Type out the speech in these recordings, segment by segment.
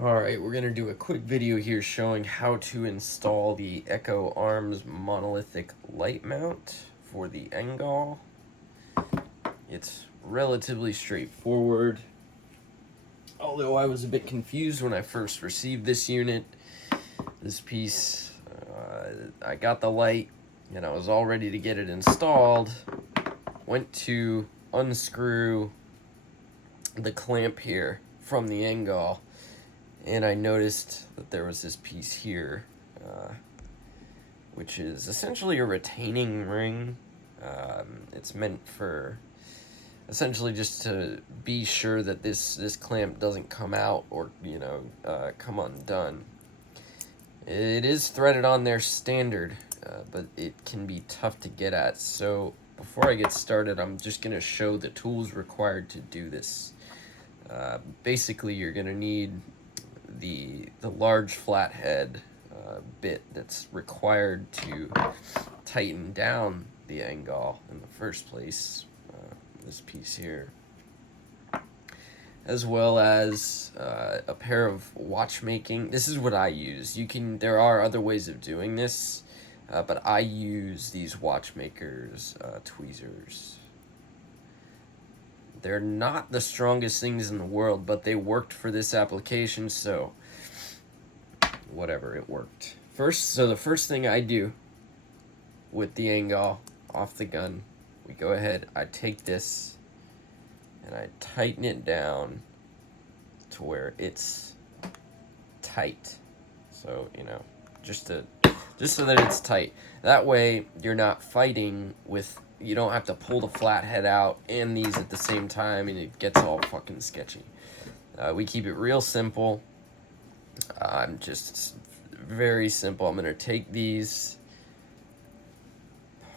Alright, we're going to do a quick video here showing how to install the EchoArms Monolithic light mount for the NGAL. It's relatively straightforward, although I was a bit confused when I first received this unit. This piece, I got the light and I was all ready to get it installed. Went to unscrew the clamp here from the NGAL, and I noticed that there was this piece here, which is essentially a retaining ring. It's meant for essentially just to be sure that this clamp doesn't come out or, come undone. It is threaded on there standard, but it can be tough to get at. So before I get started, I'm just going to show the tools required to do this. Basically, you're going to need the large flathead bit that's required to tighten down the NGAL in the first place, this piece here, as well as a pair of watchmaking. This is what I use. There are other ways of doing this, but I use these watchmakers tweezers. They're not the strongest things in the world, but they worked for this application, so whatever, it worked. So the first thing I do with the NGAL off the gun, we go ahead, I take this and I tighten it down to where it's tight. So, just so that it's tight. That way you're not fighting with, you don't have to pull the flathead out and these at the same time and it gets all fucking sketchy. We keep it real simple. I'm just very simple. I'm going to take these,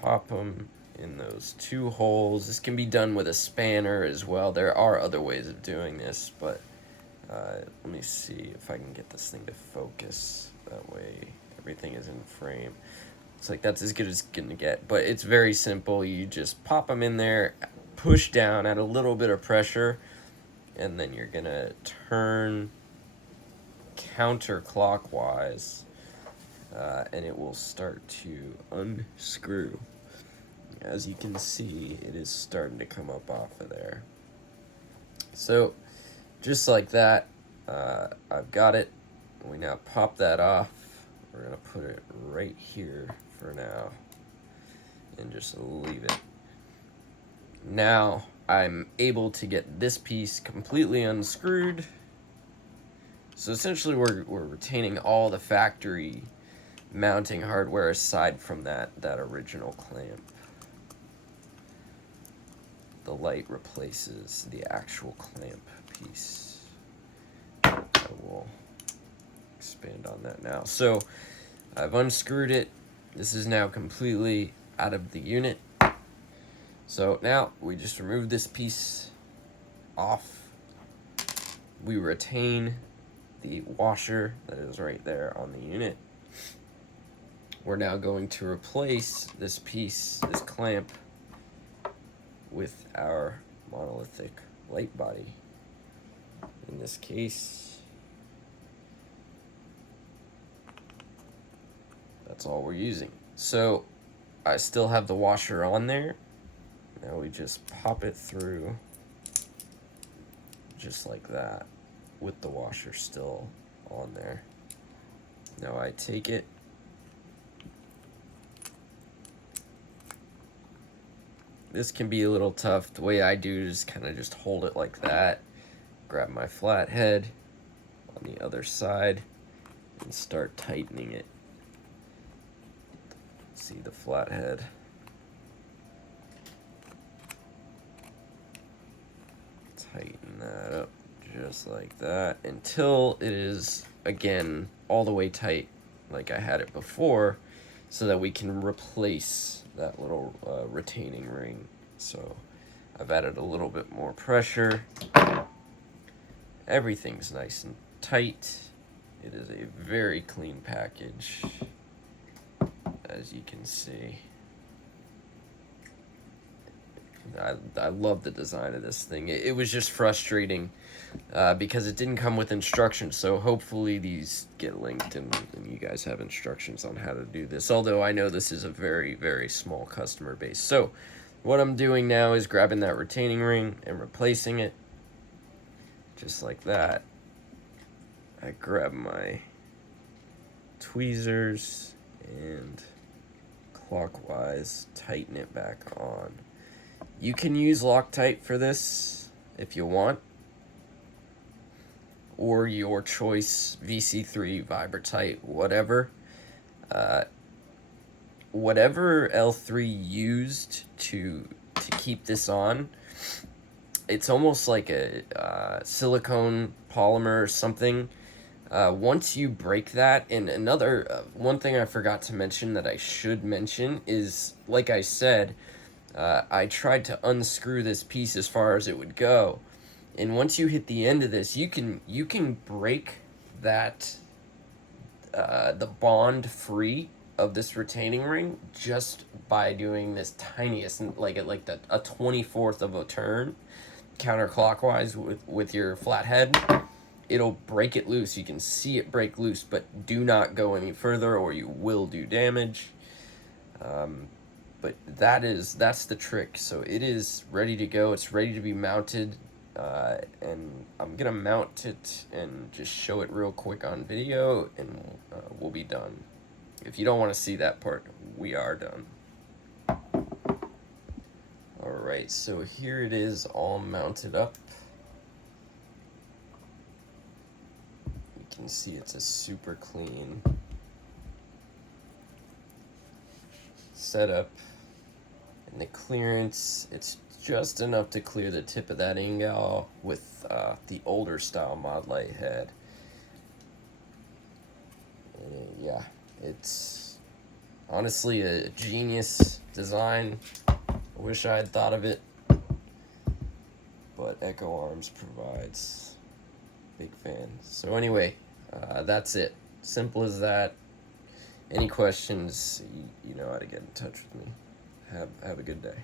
pop them in those two holes. This can be done with a spanner as well. There are other ways of doing this, but let me see if I can get this thing to focus. That way everything is in frame. It's like that's as good as it's gonna get, but it's very simple. You just pop them in there, push down, add a little bit of pressure, and then you're gonna turn counterclockwise, and it will start to unscrew. As you can see, it is starting to come up off of there. So just like that, I've got it. We now pop that off. We're gonna put it right here for now and just leave it. Now I'm able to get this piece completely unscrewed. So essentially we're retaining all the factory mounting hardware aside from that original clamp. The light replaces the actual clamp piece. I will expand on that now. So I've unscrewed it. This is now completely out of the unit. So now we just remove this piece off. We retain the washer that is right there on the unit. We're now going to replace this piece, this clamp, with our monolithic light body. In this case, that's all we're using. So I still have the washer on there. Now we just pop it through just like that with the washer still on there. Now I take it, this can be a little tough. The way I do is kind of just hold it like that, grab my flathead on the other side and start tightening it. See the flathead. Tighten that up just like that until it is, again, all the way tight like I had it before, so that we can replace that little retaining ring. So I've added a little bit more pressure. Everything's nice and tight. It is a very clean package, as you can see. I love the design of this thing. It was just frustrating because it didn't come with instructions. So hopefully these get linked and you guys have instructions on how to do this. Although I know this is a very, very small customer base. So what I'm doing now is grabbing that retaining ring and replacing it. Just like that. I grab my tweezers and clockwise tighten it back on. You can use Loctite for this if you want, or your choice VC3, Vibratite, whatever. Whatever L3 used to keep this on, it's almost like a silicone polymer or something. Once you break that, and another one thing I forgot to mention that I should mention is, like I said, I tried to unscrew this piece as far as it would go, and once you hit the end of this, you can break that the bond free of this retaining ring just by doing this tiniest, like a 24th of a turn counterclockwise with your flathead. It'll break it loose. You can see it break loose, but do not go any further or you will do damage. But that's the trick. So it is ready to go. It's ready to be mounted. And I'm gonna mount it and just show it real quick on video, and we'll be done. If you don't want to see that part, we are done. Alright, so here it is all mounted up. You can see it's a super clean setup. And the clearance, it's just enough to clear the tip of that NGAL with the older style mod light head. Yeah, it's honestly a genius design. I wish I had thought of it, but EchoArms provides. Big fan. So anyway, that's it. Simple as that. Any questions, you know how to get in touch with me. Have a good day.